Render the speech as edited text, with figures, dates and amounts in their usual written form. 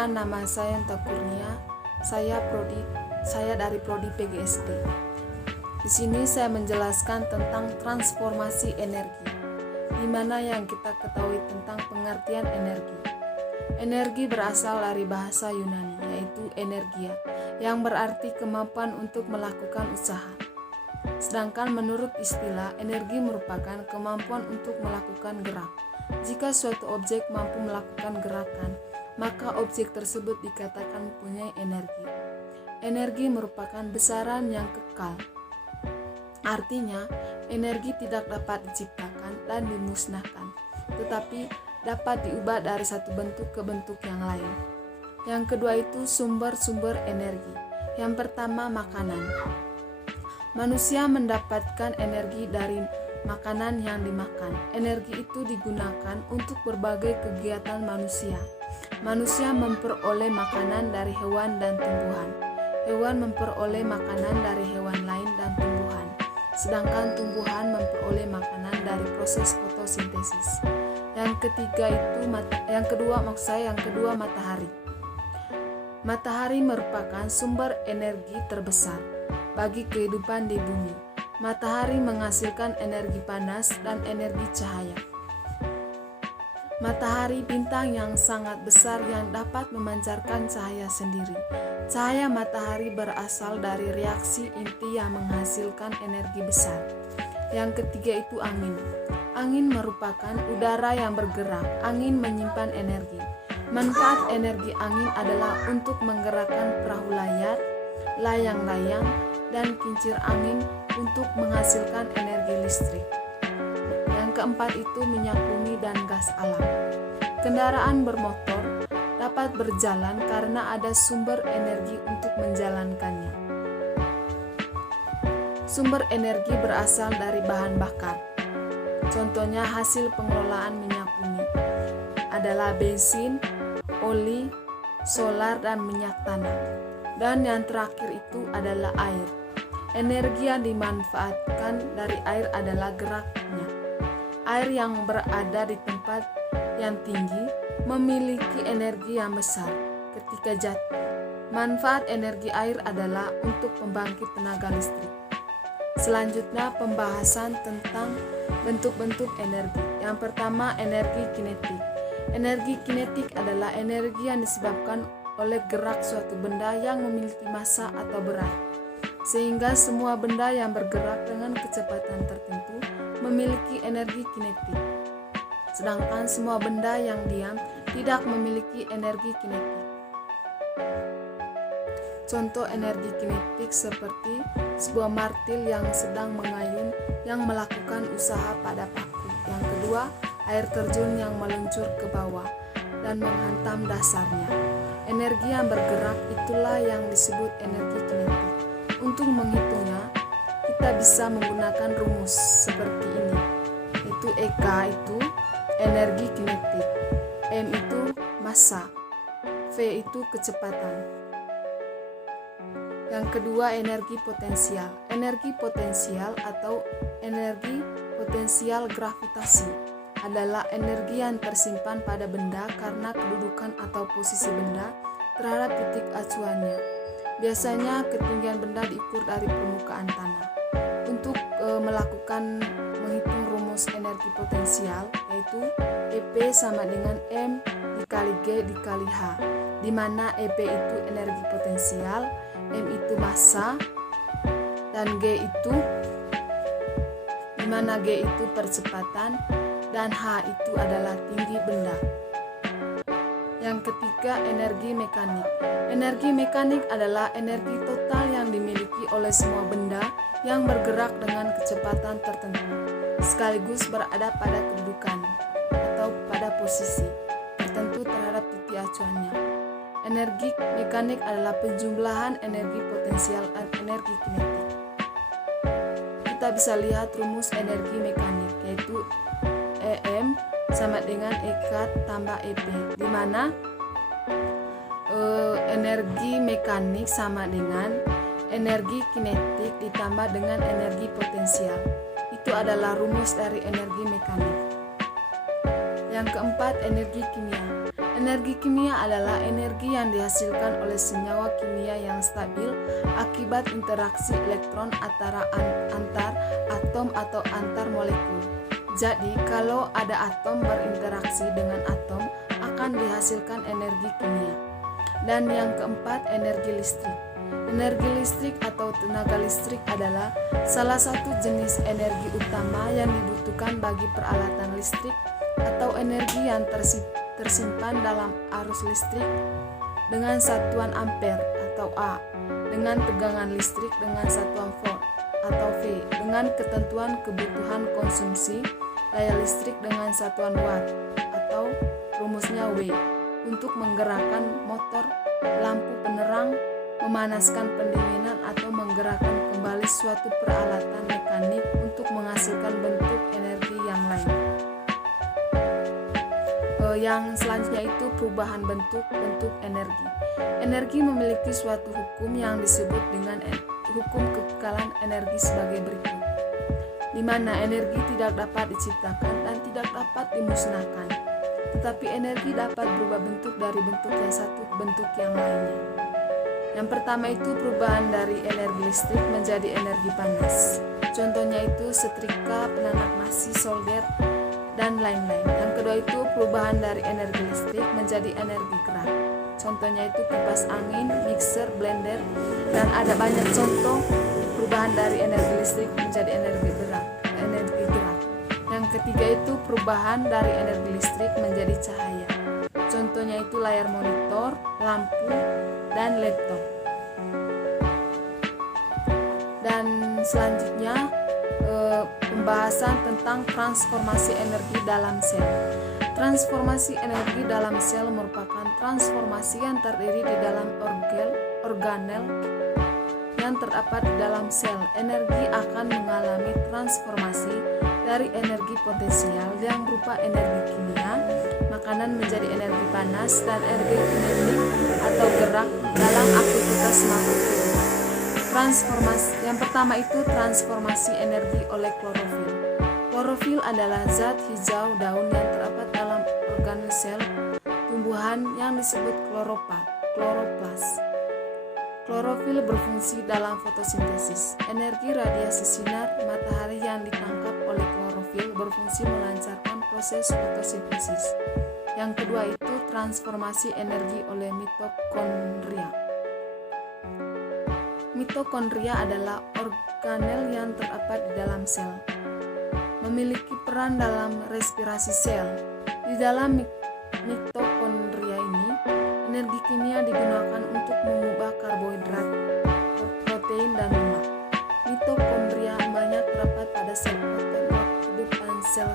Perkenalkan, nama saya Enta Kurnia. Saya dari Prodi PGSD. Di sini saya menjelaskan tentang transformasi energi, di mana yang kita ketahui tentang pengertian energi. Energi berasal dari bahasa Yunani, yaitu energia, yang berarti kemampuan untuk melakukan usaha. Sedangkan menurut istilah, energi merupakan kemampuan untuk melakukan gerak. Jika suatu objek mampu melakukan gerakan, maka objek tersebut dikatakan mempunyai energi. Energi merupakan besaran yang kekal. Artinya, energi tidak dapat diciptakan dan dimusnahkan, tetapi dapat diubah dari satu bentuk ke bentuk yang lain. Yang kedua itu sumber-sumber energi. Yang pertama, makanan. Manusia mendapatkan energi dari makanan yang dimakan. Energi itu digunakan untuk berbagai kegiatan manusia. Manusia memperoleh makanan dari hewan dan tumbuhan. Hewan memperoleh makanan dari hewan lain dan tumbuhan. Sedangkan tumbuhan memperoleh makanan dari proses fotosintesis. Yang kedua matahari. Matahari merupakan sumber energi terbesar bagi kehidupan di bumi. Matahari menghasilkan energi panas dan energi cahaya. Matahari bintang yang sangat besar yang dapat memancarkan cahaya sendiri. Cahaya matahari berasal dari reaksi inti yang menghasilkan energi besar. Yang ketiga itu angin. Angin merupakan udara yang bergerak. Angin menyimpan energi. Manfaat energi angin adalah untuk menggerakkan perahu layar, layang-layang, dan kincir angin untuk menghasilkan energi listrik. Yang keempat itu minyak bumi dan gas alam. Kendaraan bermotor dapat berjalan karena ada sumber energi untuk menjalankannya. Sumber energi berasal dari bahan bakar. Contohnya hasil pengelolaan minyak bumi adalah bensin, oli, solar, dan minyak tanah. Dan yang terakhir itu adalah air. Energi yang dimanfaatkan dari air adalah geraknya. Air yang berada di tempat yang tinggi memiliki energi yang besar ketika jatuh. Manfaat energi air adalah untuk pembangkit tenaga listrik. Selanjutnya pembahasan tentang bentuk-bentuk energi. Yang pertama, energi kinetik. Energi kinetik adalah energi yang disebabkan oleh gerak suatu benda yang memiliki massa atau berat, sehingga semua benda yang bergerak dengan kecepatan tertentu memiliki energi kinetik. Sedangkan semua benda yang diam tidak memiliki energi kinetik. Contoh energi kinetik seperti sebuah martil yang sedang mengayun yang melakukan usaha pada paku. Yang kedua, air terjun yang meluncur ke bawah dan menghantam dasarnya. Energi yang bergerak itulah yang disebut energi kinetik. Untuk menghitungnya, kita bisa menggunakan rumus seperti ini. Itu EK itu energi kinetik, M itu massa, V itu kecepatan. Yang kedua, energi potensial. Energi potensial atau energi potensial gravitasi adalah energi yang tersimpan pada benda karena kedudukan atau posisi benda terhadap titik acuannya. Biasanya ketinggian benda diukur dari permukaan tanah. Untuk menghitung rumus energi potensial, yaitu EP sama dengan M dikali G dikali H, di mana EP itu energi potensial, M itu massa, dan G itu di mana G itu percepatan dan H itu adalah tinggi benda. Yang ketiga, energi mekanik. Energi mekanik adalah energi total yang dimiliki oleh semua benda yang bergerak dengan kecepatan tertentu, sekaligus berada pada kedudukan atau pada posisi tertentu terhadap titik acuannya. Energi mekanik adalah penjumlahan energi potensial dan energi kinetik. Kita bisa lihat rumus energi mekanik, yaitu EM sama dengan EK tambah EP, di mana energi mekanik sama dengan energi kinetik ditambah dengan energi potensial. Itu adalah rumus dari energi mekanik. Yang keempat, energi kimia. Energi kimia adalah energi yang dihasilkan oleh senyawa kimia yang stabil akibat interaksi elektron antara antar atom atau antar molekul. Jadi, kalau ada atom berinteraksi dengan atom, akan dihasilkan energi kimia. Dan yang keempat, energi listrik. Energi listrik atau tenaga listrik adalah salah satu jenis energi utama yang dibutuhkan bagi peralatan listrik atau energi yang tersimpan dalam arus listrik dengan satuan ampere atau A, dengan tegangan listrik dengan satuan volt atau V, dengan ketentuan kebutuhan konsumsi daya listrik dengan satuan watt atau rumusnya W, untuk menggerakkan motor, lampu penerang, memanaskan pendinginan atau menggerakkan kembali suatu peralatan mekanik untuk menghasilkan bentuk energi yang lain. Yang selanjutnya itu perubahan bentuk energi. Energi memiliki suatu hukum yang disebut dengan hukum kekekalan energi sebagai berikut, di mana energi tidak dapat diciptakan dan tidak dapat dimusnahkan, tetapi energi dapat berubah bentuk dari bentuk yang satu ke bentuk yang lainnya. Yang pertama itu perubahan dari energi listrik menjadi energi panas. Contohnya itu setrika, penanak nasi, solder, dan lain-lain. Yang kedua itu perubahan dari energi listrik menjadi energi gerak. Contohnya itu kipas angin, mixer, blender, dan ada banyak contoh perubahan dari energi listrik menjadi energi gerak. Yang ketiga itu perubahan dari energi listrik menjadi cahaya. Contohnya itu layar monitor, lampu, dan laptop. Dan selanjutnya pembahasan tentang transformasi energi dalam sel. Transformasi energi dalam sel merupakan transformasi yang terdiri di dalam organel yang terdapat di dalam sel. Energi akan mengalami transformasi dari energi potensial yang berupa energi kimia, makanan menjadi energi panas, dan energi kinetik atau gerak dalam aktivitas makro. Transformasi yang pertama itu transformasi energi oleh klorofil. Klorofil adalah zat hijau daun yang terdapat dalam organel sel tumbuhan yang disebut kloroplas. Klorofil berfungsi dalam fotosintesis. Energi radiasi sinar matahari yang ditangkap oleh klorofil berfungsi melancarkan proses fotosintesis. Yang kedua itu transformasi energi oleh mitokondria. Mitokondria adalah organel yang terdapat di dalam sel, memiliki peran dalam respirasi sel. Di dalam mitokondria ini, energi kimia digunakan untuk mengubah karbohidrat, protein, dan lemak. Mitokondria banyak terdapat pada sel protein hidup dan sel